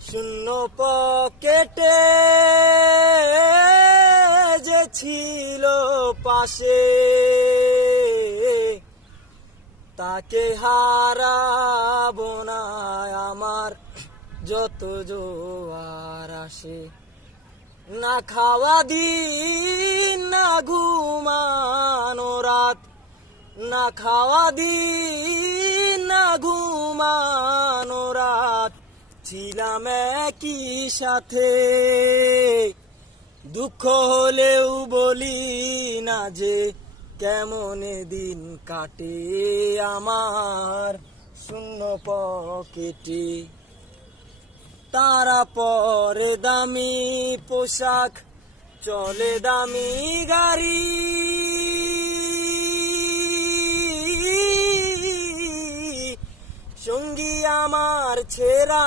শূন্য পকেটে যে ছিল পাশে, তাকে হারাবো না আমার যত জোয়ার আসে। না খাওয়া দিন না ঘুমানো রাত, না খাওয়া দিন না ঘুমানো রাত, ছিলাম একই সাথে। দুঃখ হলেও বলি না যে কেমন দিন কাটে আমার শূন্য পকেটে। তারা পরে দামি পোশাক, চলে দামি গাড়ি, সঙ্গী আমার ছেঁড়া